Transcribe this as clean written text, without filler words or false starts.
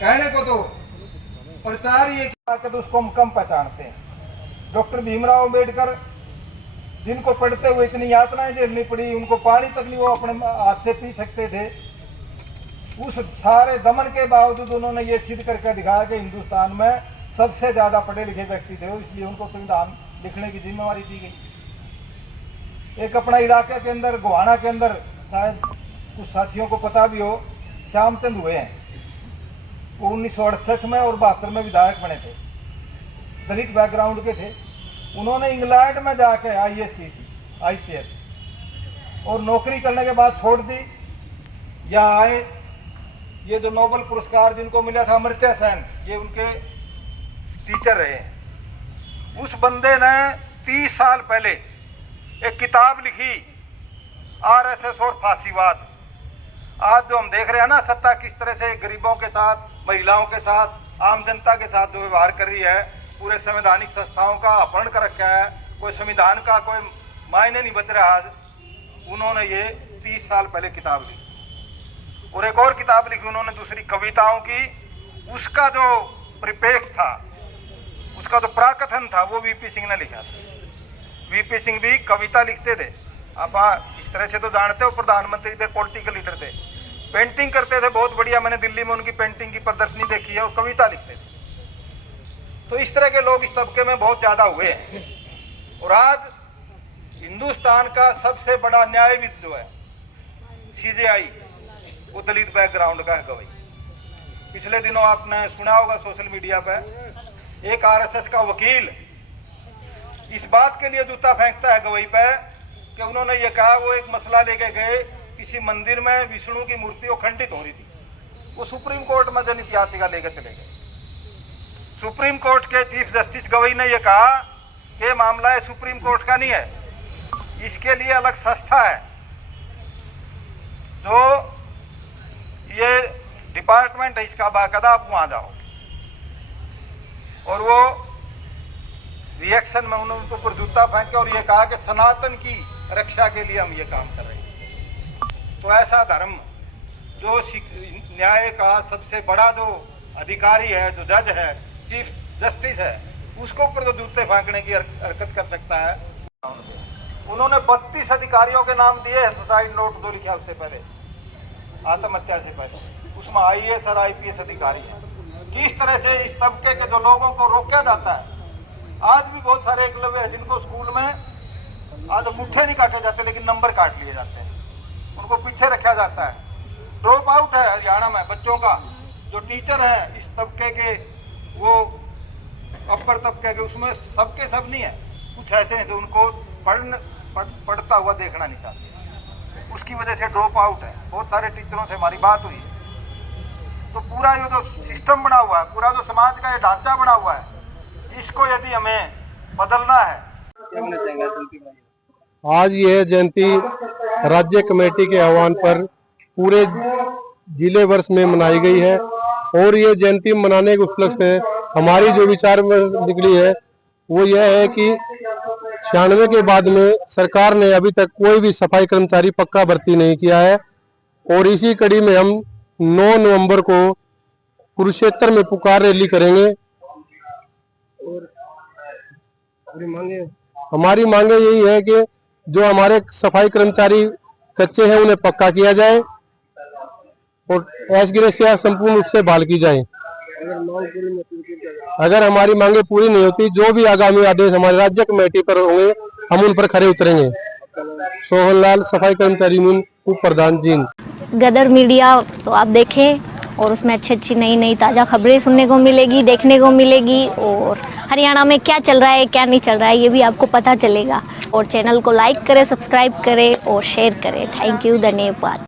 कहने को तो प्रचार ये किया कि तो उसको हम कम पहचानते हैं। डॉक्टर भीमराव अम्बेडकर जिनको पढ़ते हुए इतनी यातनाएं झेलनी पड़ी, उनको पानी तक नहीं वो अपने हाथ से पी सकते थे, उस सारे दमन के बावजूद उन्होंने ये सिद्ध करके दिखाया कि हिंदुस्तान में सबसे ज्यादा पढ़े लिखे व्यक्ति थे, इसलिए उनको संविधान लिखने की जिम्मेवारी दी गई। एक अपना इलाके के अंदर गोहाना के अंदर शायद कुछ साथियों को पता भी हो, श्यामचंद हुए हैं, वो 1968 में और 72 में विधायक बने थे, दलित बैकग्राउंड के थे। उन्होंने इंग्लैंड में जाके IAS की थी, ICS, और नौकरी करने के बाद छोड़ दी। यहाँ आए, ये जो नोबेल पुरस्कार जिनको मिला था अमर्त्य सेन, ये उनके टीचर रहे हैं। उस बंदे ने 30 साल पहले एक किताब लिखी, RSS और फांसीवाद। आज जो हम देख रहे हैं ना, सत्ता किस तरह से गरीबों के साथ, महिलाओं के साथ, आम जनता के साथ जो व्यवहार कर रही है, पूरे संवैधानिक संस्थाओं का अपहरण कर रखा है, कोई संविधान का कोई मायने नहीं बच रहा आज। उन्होंने ये 30 साल पहले किताब लिखी, और एक और किताब लिखी उन्होंने दूसरी कविताओं की। उसका जो परिपेक्ष था, उसका जो प्राकथन था, वो VP सिंह ने लिखा था। VP सिंह भी कविता लिखते थे, आप इस तरह से तो जानते हो, प्रधानमंत्री थे, पॉलिटिकल लीडर थे, पेंटिंग करते थे बहुत बढ़िया। मैंने दिल्ली में उनकी पेंटिंग की प्रदर्शनी देखी है, और कविता लिखते थे। तो इस तरह के लोग इस तबके में बहुत ज्यादा हुए हैं। और आज हिंदुस्तान का सबसे बड़ा न्यायविद जो है CJI, वो दलित बैकग्राउंड का है, गवई। पिछले दिनों आपने सुना होगा सोशल मीडिया पे, एक RSS का वकील इस बात के लिए जूता फेंकता है गवई पे कि उन्होंने ये कहा, वो एक मसला लेके गए किसी मंदिर में, विष्णु की मूर्ति वो खंडित हो रही थी, वो सुप्रीम कोर्ट में जनहित याचिका लेकर चले गए। सुप्रीम कोर्ट के चीफ जस्टिस गवई ने यह कहा कि ये मामला है सुप्रीम कोर्ट का नहीं है, इसके लिए अलग संस्था है, जो ये डिपार्टमेंट है इसका, बाकायदा आप वहां जाओ। और वो रिएक्शन में उन्होंने उनको पर जूता फेंके और ये कहा कि सनातन की रक्षा के लिए हम ये काम कर रहे हैं। तो ऐसा धर्म, जो न्याय का सबसे बड़ा जो अधिकारी है, जो जज है, चीफ जस्टिस है, उसको ऊपर तो जूते फेंकने की हरकत कर सकता है। उन्होंने 32 अधिकारियों के नाम दिए हैं, सुसाइड नोट जो लिखा उससे पहले, आत्महत्या से पहले, उसमें IAS और IPS अधिकारी हैं। किस तरह से इस तबके के जो लोगों को रोका जाता है। आज भी बहुत सारे एकलव्य है जिनको स्कूल में आज मुट्ठे नहीं काटे जाते, लेकिन नंबर काट लिए जाते हैं, उनको पीछे रखा जाता है। ड्रॉप आउट है हरियाणा में बच्चों का, जो टीचर है इस तबके के, वो अपर तबके के, उसमें सबके सब नहीं है, कुछ ऐसे हैं जो उनको पढ़ता हुआ देखना नहीं चाहते, उसकी वजह से ड्रॉप आउट है। बहुत सारे टीचरों से हमारी बात हुई। तो पूरा ये जो सिस्टम बना हुआ है, पूरा जो समाज का ये ढांचा बना हुआ है, इसको यदि हमें बदलना है। आज यह जयंती राज्य कमेटी के आह्वान पर पूरे जिले वर्ष में मनाई गई है, और ये जयंती मनाने के उपलक्ष्य में हमारी जो विचार निकली है वो यह है कि 96 के बाद में सरकार ने अभी तक कोई भी सफाई कर्मचारी पक्का भर्ती नहीं किया है, और इसी कड़ी में हम 9 नवंबर को कुरुक्षेत्र में पुकार रैली करेंगे। और हमारी मांगे यही है कि जो हमारे सफाई कर्मचारी कच्चे हैं उन्हें पक्का किया जाए, और एस ग्रेसिया संपूर्ण रूप से बहाल की जाए। अगर हमारी मांगे पूरी नहीं होती, जो भी आगामी आदेश हमारे राज्य कमेटी पर होंगे, हम उन पर खरे उतरेंगे। सोहनलाल, सफाई कर्मचारी यूनियन उप प्रधान, जींद। गदर मीडिया तो आप देखें, और उसमें अच्छी नई ताज़ा खबरें सुनने को मिलेगी, देखने को मिलेगी, और हरियाणा में क्या चल रहा है क्या नहीं चल रहा है ये भी आपको पता चलेगा। और चैनल को लाइक करें, सब्सक्राइब करें और शेयर करें। थैंक यू, धन्यवाद।